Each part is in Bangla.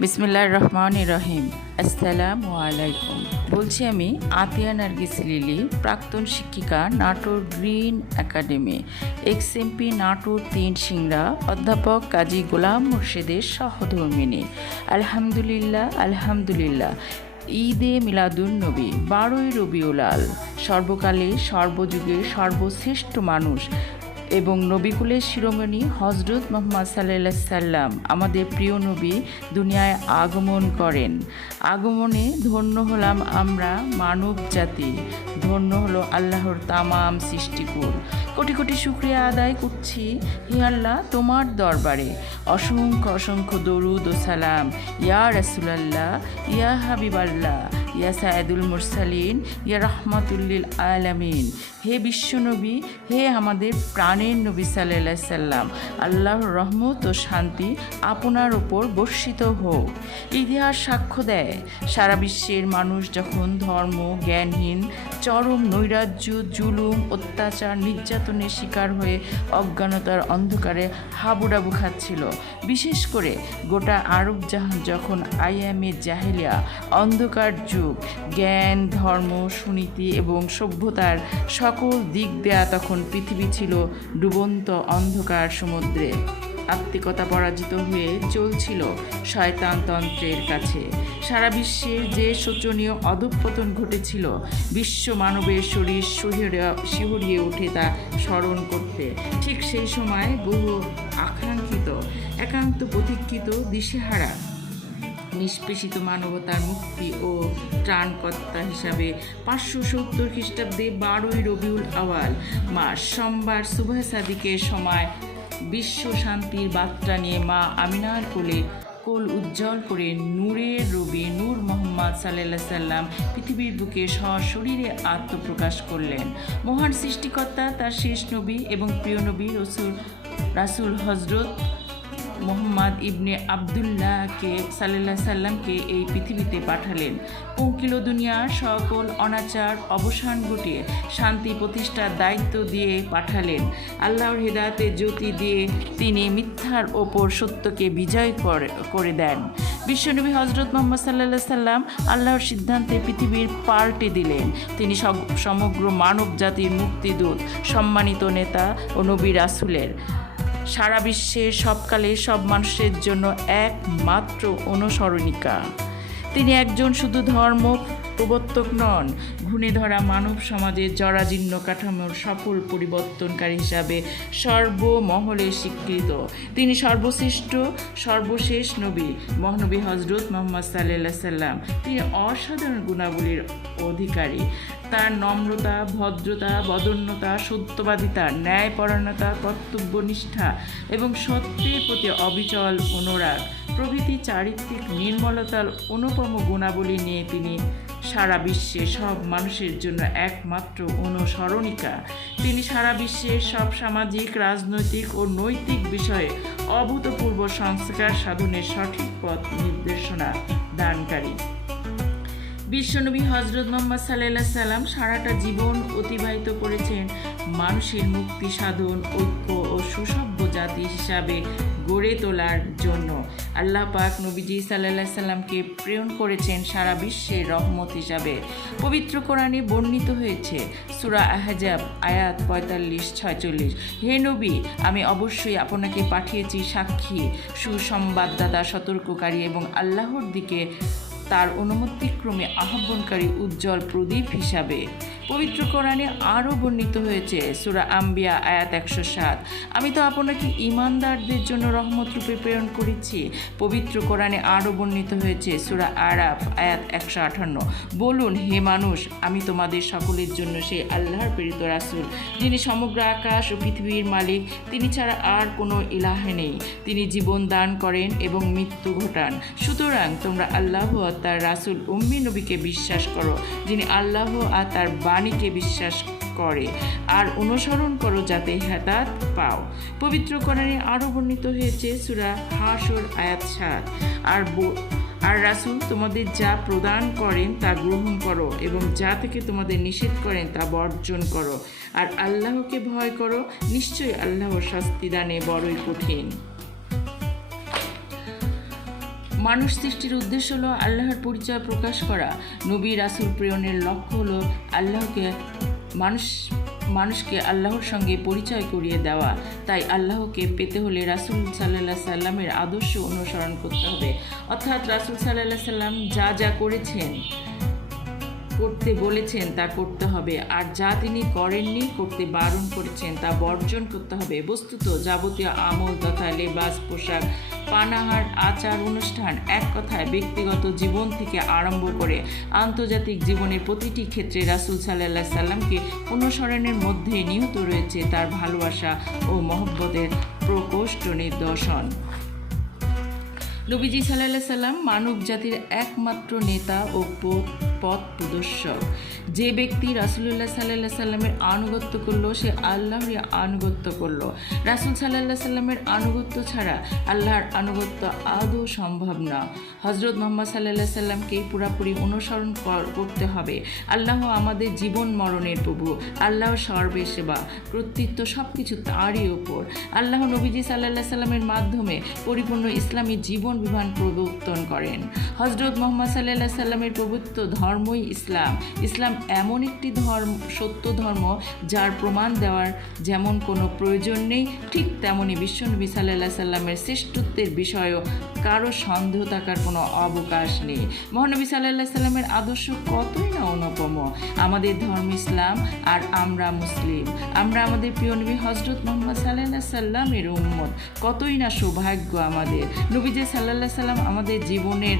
বিসমিল্লাহির রহমানির রহিম। আসসালামু আলাইকুম। বলছি আমি আতিয়া নার্গিস লিলি, প্রাক্তন শিক্ষিকা, Natore green academy, XMP Natore ৩ Singra, অধ্যাপক কাজী গোলাম মুর্শেদের সহধর্মিণী। আলহামদুলিল্লাহ। ঈদে মিলাদুন নবী, 12ই রবিউল আল, সর্বকালে সর্বযুগে সর্বশ্রেষ্ঠ মানুষ এবং নবীকুলের শিরোমণি হজরত মুহাম্মদ সাল্লাল্লাহু আলাইহি সাল্লাম, আমাদের প্রিয় নবী দুনিয়ায় আগমন করেন। আগমনে ধন্য হলাম আমরা মানব জাতি, ধন্য হলো আল্লাহর তামাম সৃষ্টিকুল। কোটি কোটি শুকরিয়া আদায় করছি হে আল্লাহ তোমার দরবারে। অসংখ্য দরুদ ও সালাম ইয়া রাসূলুল্লাহ, ইয়া হাবিবাল্লাহ, ইয়া সাইয়্যিদুল মুরসালিন, ইয়া রাহমাতুল্লিল আলামিন। হে বিশ্বনবী, হে আমাদের প্রাণের নবী সাল্লাল্লাহু আলাইহি সাল্লাম, আল্লাহর রহমত ও শান্তি আপনার ওপর বর্ষিত হোক। ইতিহাস সাক্ষ্য দেয়, সারা বিশ্বের মানুষ যখন ধর্ম জ্ঞানহীন, চরম নৈরাজ্য, জুলুম, অত্যাচার, নির্যাতনের শিকার হয়ে অজ্ঞানতার অন্ধকারে হাবুডাবু খাচ্ছিল, বিশেষ করে গোটা আরব জাহান যখন আইয়ামে জাহেলিয়া, অন্ধকার যুগ, জ্ঞান, ধর্ম, সুনীতি এবং সভ্যতার সকল দিক দেয়া, তখন পৃথিবী ছিল ডুবন্ত অন্ধকার সমুদ্রে। আত্মিকতা পরাজিত হয়ে চলছিল শয়তানতন্ত্রের কাছে। সারা বিশ্বের যে শোচনীয় অধঃপতন ঘটেছিল, বিশ্ব মানবের শরীর শিহরিয়ে ওঠে তা স্মরণ করতে। ঠিক সেই সময় বহু আকাঙ্ক্ষিত, একান্ত প্রতীক্ষিত, দিশেহারা, নিষ্পেষিত মানবতার মুক্তি ও ত্রাণকর্তা হিসাবে 570 খ্রিস্টাব্দে 12ই রবিউল আওয়াল মাস সোমবার সুবহ সাদিকের সময় বিশ্ব শান্তির বার্তা নিয়ে মা আমিনার কোল উজ্জ্বল করে নূরের রবি নূর মোহাম্মদ সাল্লাল্লাহু আলাইহি সাল্লাম পৃথিবীর বুকে সশরীরে আত্মপ্রকাশ করলেন। মহান সৃষ্টিকর্তা তার শেষ নবী এবং প্রিয় নবী রাসূল হজরত মোহাম্মদ ইবনে আবদুল্লাহকে সাল্লাল্লাহু আলাইহি সাল্লামকে এই পৃথিবীতে পাঠালেন। পঙ্কিল দুনিয়ার সকল অনাচার অবসান ঘটিয়ে শান্তি প্রতিষ্ঠার দায়িত্ব দিয়ে পাঠালেন। আল্লাহর হেদায়েতের জ্যোতি দিয়ে তিনি মিথ্যার ওপর সত্যকে বিজয় করে দেন। বিশ্বনবী হজরত মুহাম্মদ সাল্লাল্লাহু আলাইহি সাল্লাম আল্লাহর সিদ্ধান্তে পৃথিবীর পাল্টে দিলেন। তিনি সমগ্র মানব জাতির মুক্তিদূত, সম্মানিত নেতা ও নবী রাসূলের সারা বিশ্বের সবকালে সব মানুষের জন্য একমাত্র অনুসরণিকা। তিনি একজন শুধু ধর্ম প্রবর্তক নন, ঘুণে ধরা মানব সমাজের জরাজীর্ণ কাঠামোর সফল পরিবর্তনকারী হিসাবে সর্বমহলে স্বীকৃত। তিনি সর্বশ্রেষ্ঠ সর্বশেষ নবী, মহানবী হজরত মুহাম্মদ সাল্লাল্লাহু আলাইহি সাল্লাম। তিনি অসাধারণ গুণাবলীর অধিকারী। তার নম্রতা, ভদ্রতা, বদন্যতা, সত্যবাদিতা, ন্যায়পরায়ণতা, কর্তব্যনিষ্ঠা এবং সত্যের প্রতি অবিচল অনুরাগ প্রভৃতি চারিত্রিক নির্মলতার অনুপম গুণাবলী নিয়ে তিনি সারা বিশ্বে সব মানুষের জন্য একমাত্র অনুসরণিকা। তিনি সারা বিশ্বের সব সামাজিক, রাজনৈতিক ও নৈতিক বিষয়ে অভূতপূর্ব সংস্কার সাধনের সঠিক পথ নির্দেশনা দানকারী। বিশ্বনবী হজরত মুহাম্মদ সাল্লাল্লাহু আলাইহি সাল্লাম সারাটা জীবন অতিবাহিত করেছেন মানুষের মুক্তি সাধন, ঐক্য ও সুসভ্য জাতি হিসাবে গড়ে তোলার জন্য। আল্লাহ পাক নবীজি সাল্লাল্লাহু আলাইহি সাল্লামকে প্রেরণ করেছেন সারা বিশ্বের রহমত হিসাবে। পবিত্র কোরআনে বর্ণিত হয়েছে, সূরা আহজাব আয়াত 45-46, হে নবী, আমি অবশ্যই আপনাকে পাঠিয়েছি সাক্ষী, সুসংবাদদাতা, সতর্ককারী এবং আল্লাহর দিকে তার অনুমতিক্রমে আহ্বানকারী উজ্জ্বল প্রদীপ হিসাবে। পবিত্র কোরআনে আরও বর্ণিত হয়েছে, সূরা আম্বিয়া আয়াত 107, আমি তো আপনাকে ঈমানদারদের জন্য রহমত রূপে প্রেরণ করেছি। পবিত্র কোরআনে আরও বর্ণিত হয়েছে, সূরা আরাফ আয়াত 158, বলুন হে মানুষ, আমি তোমাদের সকলের জন্য সেই আল্লাহর প্রেরিত রাসূল, যিনি সমগ্র আকাশ ও পৃথিবীর মালিক। তিনি ছাড়া আর কোনো ইলাহ নেই। তিনি জীবন দান করেন এবং মৃত্যু ঘটান। সুতরাং তোমরা আল্লাহ আর তার রাসূল উম্মি নবীকে বিশ্বাস করো, যিনি আল্লাহ আর তার বাণীকে বিশ্বাস করে আর অনুসরণ করো, যাতে হেদায়েত পাও। পবিত্র কোরআনে আরও বর্ণিত হয়েছে, সূরা হাশর আয়াত 7, আর রাসূল তোমাদের যা প্রদান করেন তা গ্রহণ করো এবং যা থেকে তোমাদের নিষেধ করেন তা বর্জন করো, আর আল্লাহকে ভয় করো, নিশ্চয়ই আল্লাহর শাস্তি দানে বড়ই কঠিন। মানুষ সৃষ্টির উদ্দেশ্য হলো আল্লাহর পরিচয় প্রকাশ করা। নবী রাসূল প্রেরণের লক্ষ্য হলো মানুষকে আল্লাহর সঙ্গে পরিচয় করিয়ে দেওয়া। তাই আল্লাহকে পেতে হলে রাসূল সাল্লাল্লাহু আলাইহি সাল্লামের আদর্শ অনুসরণ করতে হবে। অর্থাৎ রাসূল সাল্লাল্লাহু আলাইহি সাল্লাম যা করতে বলেছেন তা করতে হবে, আর যা তিনি করেননি, করতে বারণ করেছেন তা বর্জন করতে হবে। বস্তুত যাবতীয় আমল তথা লেবাস, পোশাক, পানাহার, আচার অনুষ্ঠান, এক কথায় ব্যক্তিগত জীবন থেকে আরম্ভ করে আন্তর্জাতিক জীবনের প্রতিটি ক্ষেত্রে রাসূল সাল্লাল্লাহু আলাইহি সাল্লামকে অনুসরণের মধ্যে নিহিত রয়েছে তার ভালোবাসা ও মহব্বতের প্রকোষ্ঠ নিদর্শন। নবীজি সাল্লাল্লাহু আলাইহি সাল্লাম মানব জাতির একমাত্র নেতা ও পথ প্রদর্শক। যে ব্যক্তি রাসূলুল্লাহ সাল্লাল্লাহু আলাইহি সাল্লামের আনুগত্য করলো সে আল্লাহর আনুগত্য করলো। রাসূল সাল্লাল্লাহু আলাইহি সাল্লামের আনুগত্য ছাড়া আল্লাহর আনুগত্য আদৌ সম্ভব না। হযরত মুহাম্মদ সাল্লাল্লাহু আলাইহি সাল্লামকে পুরোপুরি অনুসরণ করতে হবে। আল্লাহ আমাদের জীবন মরণের প্রভু, আল্লাহ সর্বসেবা, কর্তৃত্ব সব কিছু তারই ওপর। আল্লাহ নবীজি সাল্লাল্লাহু আলাইহি সাল্লামের মাধ্যমে পরিপূর্ণ ইসলামী জীবন বিধান প্রবর্তন করেন। হযরত মুহাম্মদ সাল্লাল্লাহু আলাইহি সাল্লামের পবিত্র ধর্মই ইসলাম। ইসলাম এমন একটি সত্য ধর্ম যার প্রমাণ দেওয়ার যেমন কোনো প্রয়োজন নেই, ঠিক তেমনি বিশ্বনবী সাল্লাল্লাহু আলাইহি সাল্লামের শ্রেষ্ঠত্বের বিষয়েও কারো সন্দেহ থাকার কোনো অবকাশ নেই। মহানবী সাল্লাল্লাহু আলাইহি সাল্লামের আদর্শ কতই না অনুপম। আমাদের ধর্ম ইসলাম আর আমরা মুসলিম। আমরা আমাদের প্রিয় নবী হযরত মুহাম্মদ সাল্লাল্লাহু আলাইহি সাল্লামের উম্মত। কতই না সৌভাগ্য আমাদের। নবীজি সাল্লাল্লাহু আলাইহি সাল্লাম আমাদের জীবনের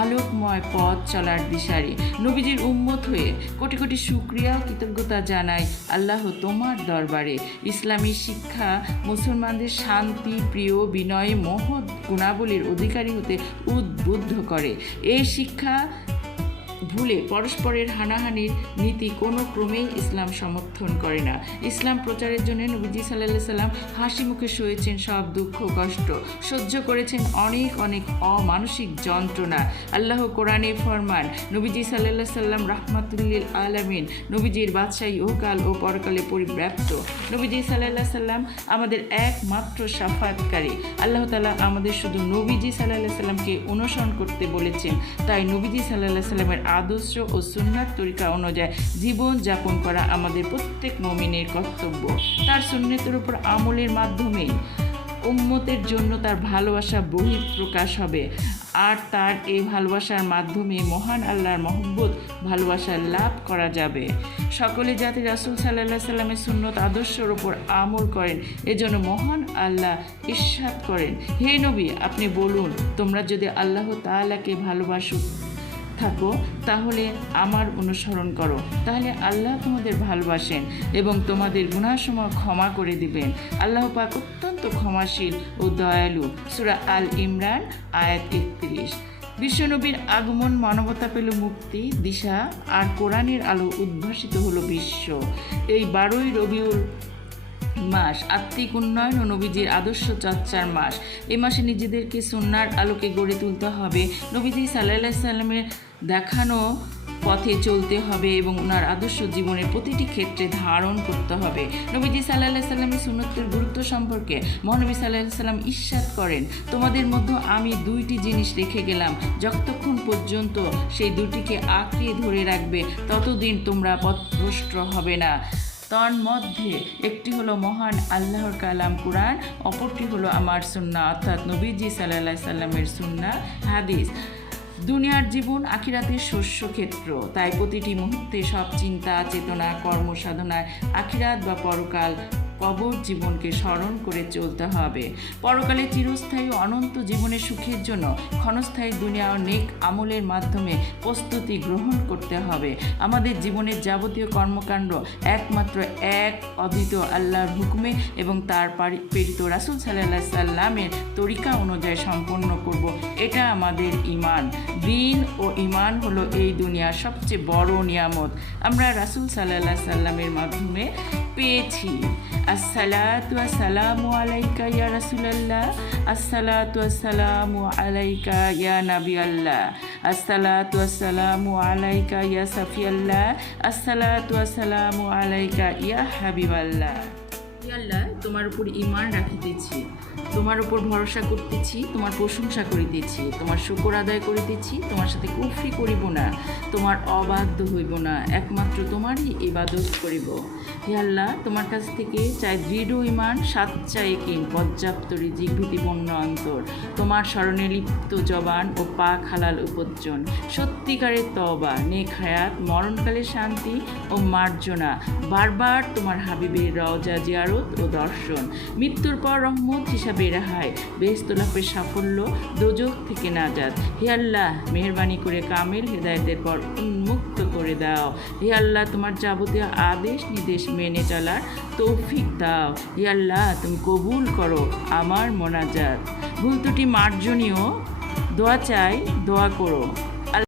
আলোকময় পথ চলার দিশারি। নবীজির উম্মত হয়ে কোটি কোটি শুকরিয়া ও কৃতজ্ঞতা জানাই আল্লাহ তোমার দরবারে। ইসলামী শিক্ষা মুসলমানদের শান্তি, প্রিয়, বিনয়, মহৎ গুণাবলীর অধিকারী হতে উদ্বুদ্ধ করে। এই শিক্ষা ভুলে পরস্পরের হানাহানির নীতি কোনো ক্রমেই ইসলাম সমর্থন করে না। ইসলাম প্রচারের জন্য নবীজি সাল্লাল্লাহু আলাইহি সাল্লাম হাসি মুখে সয়েছেন সব দুঃখ কষ্ট, সহ্য করেছেন অনেক অমানসিক যন্ত্রণা। আল্লাহ কোরআনে ফরমান, নবীজি সাল্লাল্লাহু আলাইহি সাল্লাম রাহমাতুল্লিল আলামিন, নবীজির বাদশাহী ইহকাল ও পরকালে পরিব্যাপ্ত। নবীজি সাল্লাল্লাহু আলাইহি সাল্লাম আমাদের একমাত্র শাফায়াতকারী। আল্লাহ তাআলা আমাদের শুধু নবীজি সাল্লাল্লাহু আলাইহি সাল্লামকে অনুসরণ করতে বলেছেন। তাই নবীজি সাল্লাল্লাহু আলাইহি সাল্লামের আদর্শ ও সুন্নাত তরিকা অনুযায়ী জীবন যাপন করা আমাদের প্রত্যেক মুমিনের কর্তব্য। তার সুন্নতের উপর আমলের মাধ্যমে উম্মতের জন্য তার ভালোবাসা বহিঃপ্রকাশ হবে, আর তার এই ভালোবাসার মাধ্যমে মহান আল্লাহর মহব্বত ভালোবাসা লাভ করা যাবে। সকলে যাতে রাসূল সাল্লাল্লাহু আলাইহি সাল্লামের সুন্নত আদর্শের উপর আমল করেন, এজন্য মহান আল্লাহ ইরশাদ করেন, হে নবী, আপনি বলুন, তোমরা যদি আল্লাহ তাআলাকে ভালোবাসো থাকো তাহলে আমার অনুসরণ করো, তাহলে আল্লাহ তোমাদের ভালোবাসেন এবং তোমাদের গুনাহসমূহ ক্ষমা করে দিবেন। আল্লাহ পাক অত্যন্ত ক্ষমাশীল ও দয়ালু। সূরা আল ইমরান আয়াত 31। বিশ্বনবীর আগমন মানবতা পেল মুক্তি, দিশা আর কোরআনের আলো উদ্ভাসিত হলো বিশ্ব। এই 12ই রবিউল মাস আত্মিক উন্নয়ন ও নবীজির আদর্শ চর্চার মাস। এই মাসে নিজেদেরকে সুন্নাহর আলোকে গড়ে তুলতে হবে, নবীজি সাল্লাল্লাহু আলাইহি সাল্লামের দেখানো পথে চলতে হবে এবং ওনার আদর্শ জীবনের প্রতিটি ক্ষেত্রে ধারণ করতে হবে। নবীজি সাল্লাল্লাহু আলাইহি সাল্লামের সুন্নতের গুরুত্ব সম্পর্কে মহানবী সাল্লাল্লাহু আলাইহি সাল্লাম ইরশাদ করেন, তোমাদের মধ্যে আমি 2টি জিনিস রেখে গেলাম, যতক্ষণ পর্যন্ত সেই দুটিকে আঁকড়ে ধরে রাখবে ততদিন তোমরা পথভ্রষ্ট হবে না। তার মধ্যে একটি হলো মহান আল্লাহর কালাম কুরআন, অপরটি হলো আমার সুন্নাহ অর্থাৎ নবীজি সাল্লাল্লাহু আলাইহি সাল্লামের সুন্নাহ হাদিস। দুনিয়ার জীবন আখিরাতের শস্যক্ষেত্র, তাই প্রতিটি মুহূর্তে সব চিন্তা, চেতনা, কর্মসাধনায় আখিরাত বা পরকাল, কবর জীবনকে স্মরণ করে চলতে হবে। পরকালে চিরস্থায়ী অনন্ত জীবনের সুখের জন্য ক্ষণস্থায়ী দুনিয়া ও নেক আমলের মাধ্যমে প্রস্তুতি গ্রহণ করতে হবে। আমাদের জীবনের যাবতীয় কর্মকাণ্ড একমাত্র এক অদ্বিত আল্লাহর হুকুমে এবং তার প্রেরিত রাসূল সাল্লাল্লাহু আলাইহি সাল্লামের তরিকা অনুযায়ী সম্পন্ন করব। এটা আমাদের ঈমান। দ্বীন ও ঈমান হলো এই দুনিয়ার সবচেয়ে বড় নিয়ামত, আমরা রাসূল সাল্লাল্লাহু আলাইহি সাল্লামের মাধ্যমে পেয়েছি। আসসালাতু ওয়াসসালামু আলাইকা ইয়া রাসূলুল্লাহ, আসসালাতু ওয়াসসালামু আলাইকা ইয়া নবিয়াল্লাহ, আসসালাতু ওয়াসসালামু আলাইকা ইয়া সাফিয়াল্লাহ, আসসালাতু ওয়াসসালামু আলাইকা ইয়া হাবিবাল্লাহ। আল্লাহ, তোমার উপর ঈমান রাখিতেছি, তোমার উপর ভরসা করতেছি, তোমার প্রশংসা করিতেছি, তোমার শুকর আদায় করিতেছি, তোমার সাথে কুফরি করিব না, তোমার অবাধ্য হইব না, একমাত্র তোমারই ইবাদত করিব। হে আল্লাহ, তোমার কাছ থেকে চাই দৃঢ় ঈমান, সাচ্চা ইয়াকিন, পর্যাপ্ত রিজিক, ভীতিপূর্ণ অন্তর, তোমার স্মরণে লিপ্ত জবান ও পাক হালাল উপজ্জন, সত্যিকারের তওবা, নেক হায়াত, মরণকালে শান্তি ও মার্জনা, বারবার তোমার হাবিবের রওজা জিয়ারত ও দর্শন, মৃত্যুর পর রহমত হিসাবে রেহাই, বেহেশত লাভের সাফল্য, দোজখ থেকে নাজাত। হে আল্লাহ, মেহেরবানি করে কামেল হেদায়েতের পর উন্মুক্ত করে দাও। হে আল্লাহ, তোমার যাবতীয় আদেশ নির্দেশ মেনে চলার তৌফিক দাও। হে আল্লাহ, তুমি কবুল করো আমার মোনাজাত। ভুল ত্রুটি মার্জনীয়, দোয়া চাই, দোয়া করো।